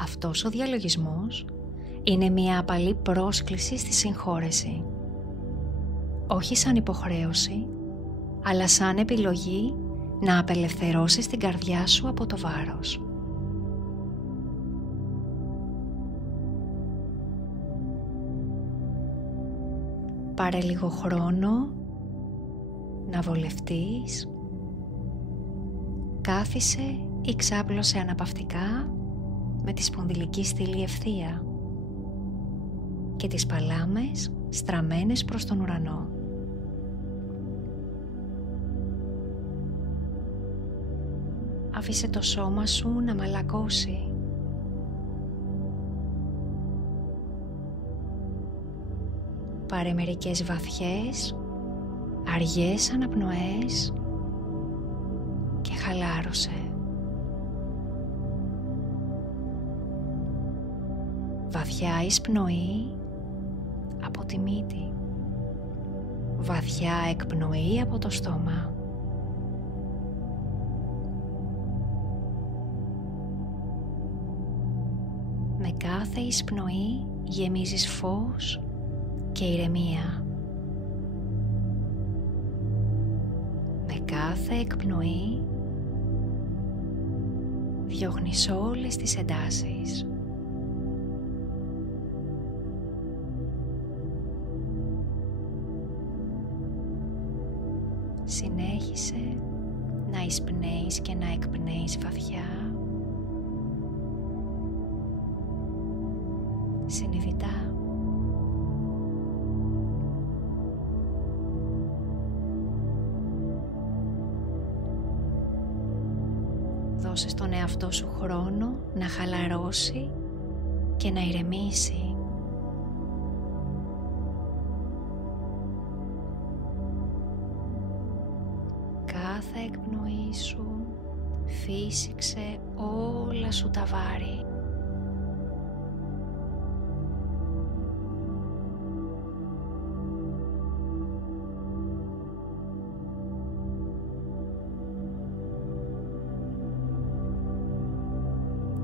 Αυτός ο διαλογισμός είναι μια απαλή πρόσκληση στη συγχώρεση. Όχι σαν υποχρέωση, αλλά σαν επιλογή να απελευθερώσεις την καρδιά σου από το βάρος. Πάρε λίγο χρόνο να βολευτείς. Κάθισε ή ξάπλωσε αναπαυτικά με τη σπονδυλική στήλη ευθεία και τις παλάμες στραμμένες προς τον ουρανό. Άφησε το σώμα σου να μαλακώσει. Πάρε μερικές βαθιές, αργές αναπνοές και χαλάρωσε. Βαθιά εισπνοή από τη μύτη. Βαθιά εκπνοή από το στόμα. Με κάθε εισπνοή γεμίζεις φως και ηρεμία. Με κάθε εκπνοή διώχνεις όλες τις εντάσεις. Συνέχισε να εισπνέεις και να εκπνέεις βαθιά, συνειδητά. Δώσε στον εαυτό σου χρόνο να χαλαρώσει και να ηρεμήσει. Κάθε εκπνοή σου φύσηξε όλα σου τα βάρη.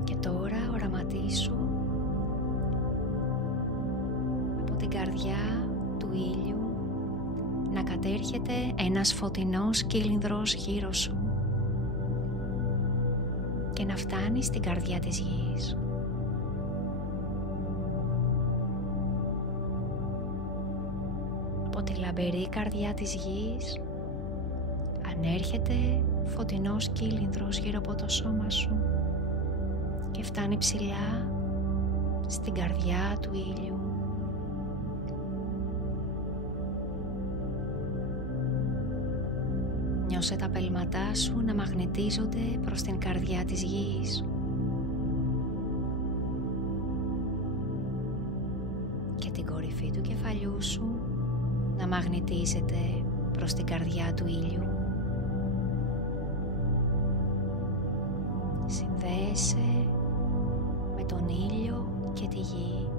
Και τώρα οραματίσου από την καρδιά του ήλιου να κατέρχεται ένας φωτεινός κύλινδρος γύρω σου και να φτάνει στην καρδιά της γης. Από τη λαμπερή καρδιά της γης ανέρχεται φωτεινός κύλινδρος γύρω από το σώμα σου και φτάνει ψηλά στην καρδιά του ήλιου. Νιώσε τα πέλματά σου να μαγνητίζονται προς την καρδιά της γης και την κορυφή του κεφαλιού σου να μαγνητίζεται προς την καρδιά του ήλιου. Συνδέεσαι με τον ήλιο και τη γη.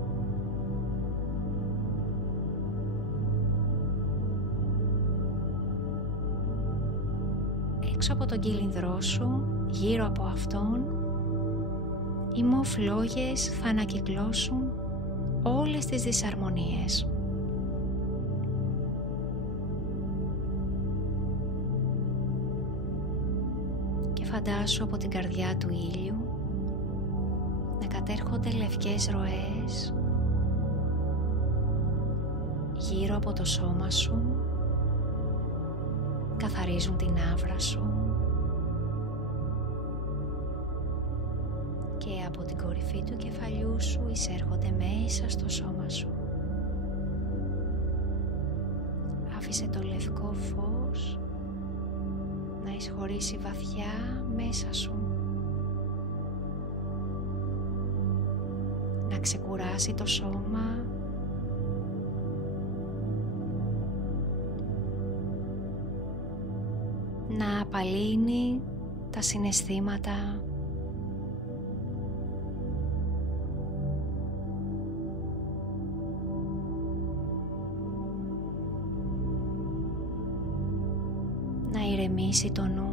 Έξω από τον κύλινδρό σου, γύρω από αυτόν, οι μοφλόγες θα ανακυκλώσουν όλες τις δυσαρμονίες. Και φαντάσου από την καρδιά του ήλιου να κατέρχονται λευκές ροές γύρω από το σώμα σου, καθαρίζουν την άβρα σου και από την κορυφή του κεφαλιού σου εισέρχονται μέσα στο σώμα σου. Άφησε το λευκό φως να εισχωρήσει βαθιά μέσα σου, να ξεκουράσει το σώμα, να απαλύνει τα συναισθήματα, να ηρεμήσει το νου.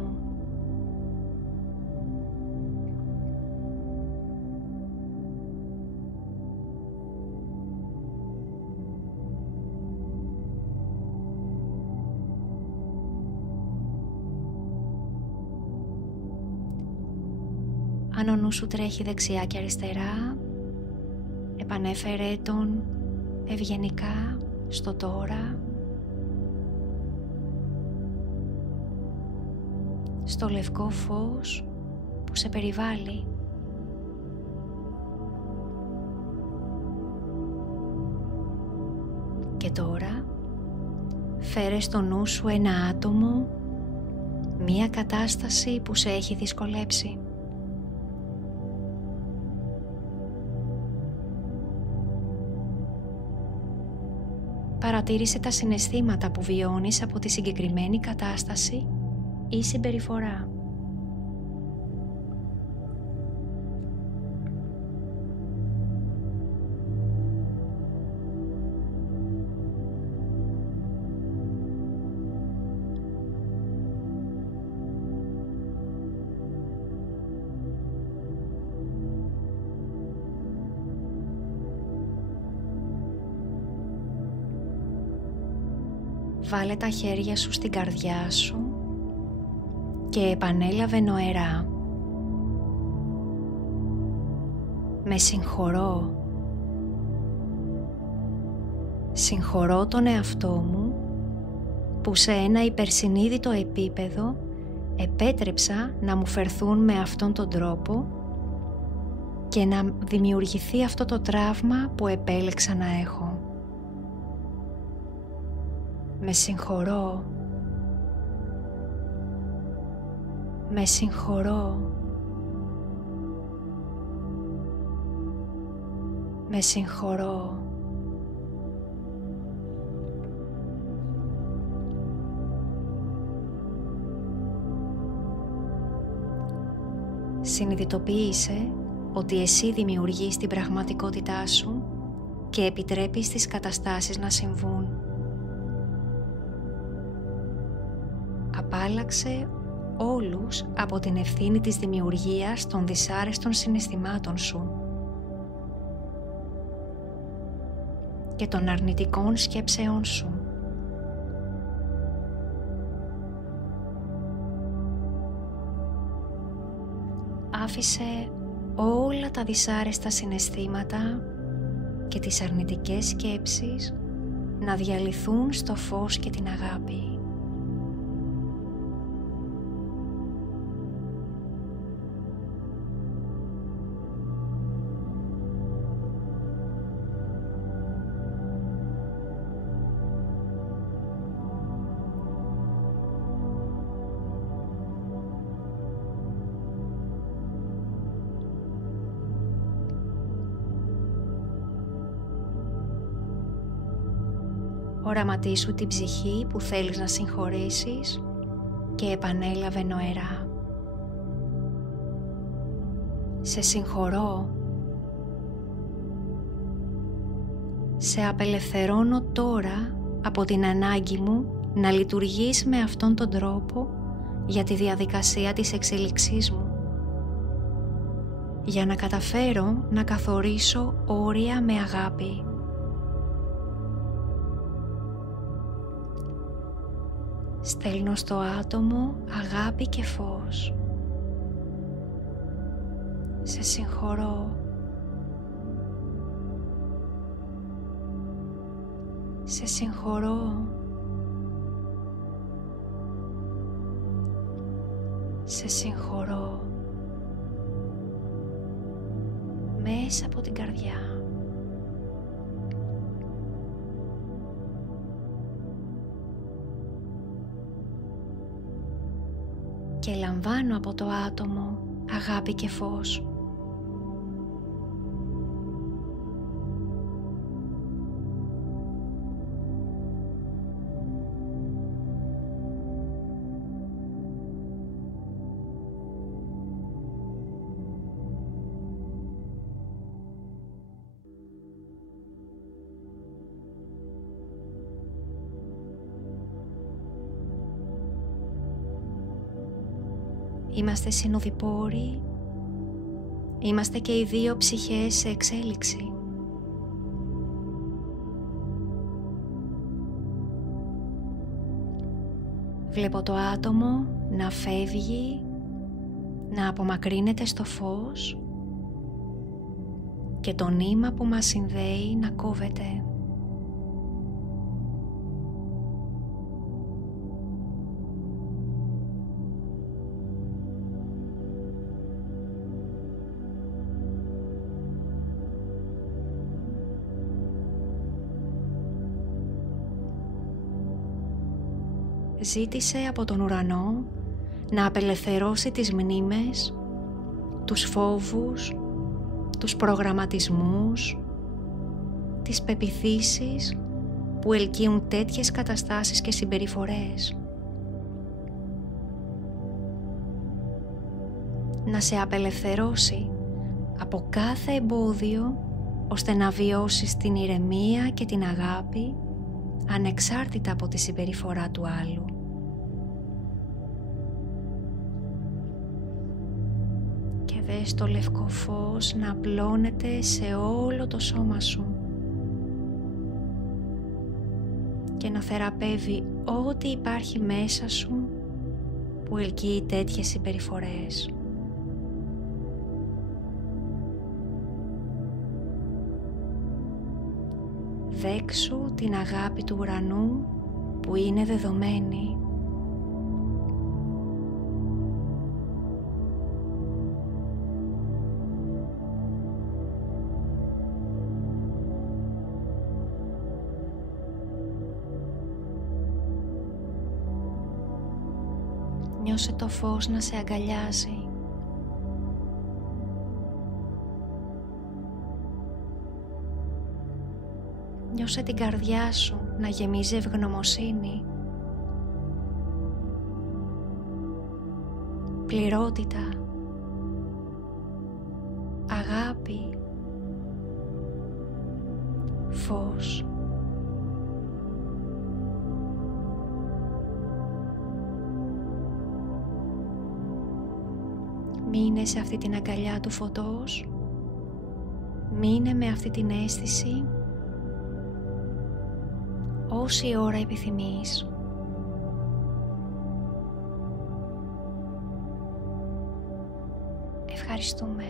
Αν ο νους σου τρέχει δεξιά και αριστερά, επανέφερε τον ευγενικά στο τώρα, στο λευκό φως που σε περιβάλλει. Και τώρα φέρε στο νου σου ένα άτομο, μία κατάσταση που σε έχει δυσκολέψει. Παρατήρησε τα συναισθήματα που βιώνεις από τη συγκεκριμένη κατάσταση ή συμπεριφορά. Βάλε τα χέρια σου στην καρδιά σου και επανέλαβε νοερά. Με συγχωρώ. Συγχωρώ τον εαυτό μου που σε ένα υπερσυνείδητο επίπεδο επέτρεψα να μου φερθούν με αυτόν τον τρόπο και να δημιουργηθεί αυτό το τραύμα που επέλεξα να έχω. Με συγχωρώ. Με συγχωρώ. Με συγχωρώ. Συνειδητοποίησε ότι εσύ δημιουργείς την πραγματικότητά σου και επιτρέπεις τις καταστάσεις να συμβούν. Απάλλαξε όλους από την ευθύνη της δημιουργίας των δυσάρεστων συναισθημάτων σου και των αρνητικών σκέψεών σου. Άφησε όλα τα δυσάρεστα συναισθήματα και τις αρνητικές σκέψεις να διαλυθούν στο φως και την αγάπη. Οραματίσου την ψυχή που θέλεις να συγχωρήσεις και επανέλαβε νοερά. Σε συγχωρώ. Σε απελευθερώνω τώρα από την ανάγκη μου να λειτουργείς με αυτόν τον τρόπο για τη διαδικασία της εξέλιξής μου. Για να καταφέρω να καθορίσω όρια με αγάπη. Στέλνω στο άτομο αγάπη και φως. Σε συγχωρώ. Σε συγχωρώ. Σε συγχωρώ. Μέσα από την καρδιά. Και λαμβάνω από το άτομο αγάπη και φως. Είμαστε συνοδοιπόροι, είμαστε και οι δύο ψυχές σε εξέλιξη. Βλέπω το άτομο να φεύγει να απομακρύνεται στο φως και το νήμα που μας συνδέει να κόβεται. Ζήτησε από τον ουρανό να απελευθερώσει τις μνήμες, τους φόβους, τους προγραμματισμούς, τις πεποιθήσεις που ελκύουν τέτοιες καταστάσεις και συμπεριφορές. Να σε απελευθερώσει από κάθε εμπόδιο ώστε να βιώσεις την ηρεμία και την αγάπη ανεξάρτητα από τη συμπεριφορά του άλλου. Και δες το λευκό φως να απλώνεται σε όλο το σώμα σου και να θεραπεύει ό,τι υπάρχει μέσα σου που ελκύει τέτοιες συμπεριφορές. Δέξου την αγάπη του ουρανού που είναι δεδομένη. Νιώσε το φως να σε αγκαλιάζει. Νιώσε την καρδιά σου να γεμίζει ευγνωμοσύνη, πληρότητα, αγάπη, φως. Μείνε σε αυτή την αγκαλιά του φωτός, μείνε με αυτή την αίσθηση όση ώρα επιθυμείς. Ευχαριστούμε.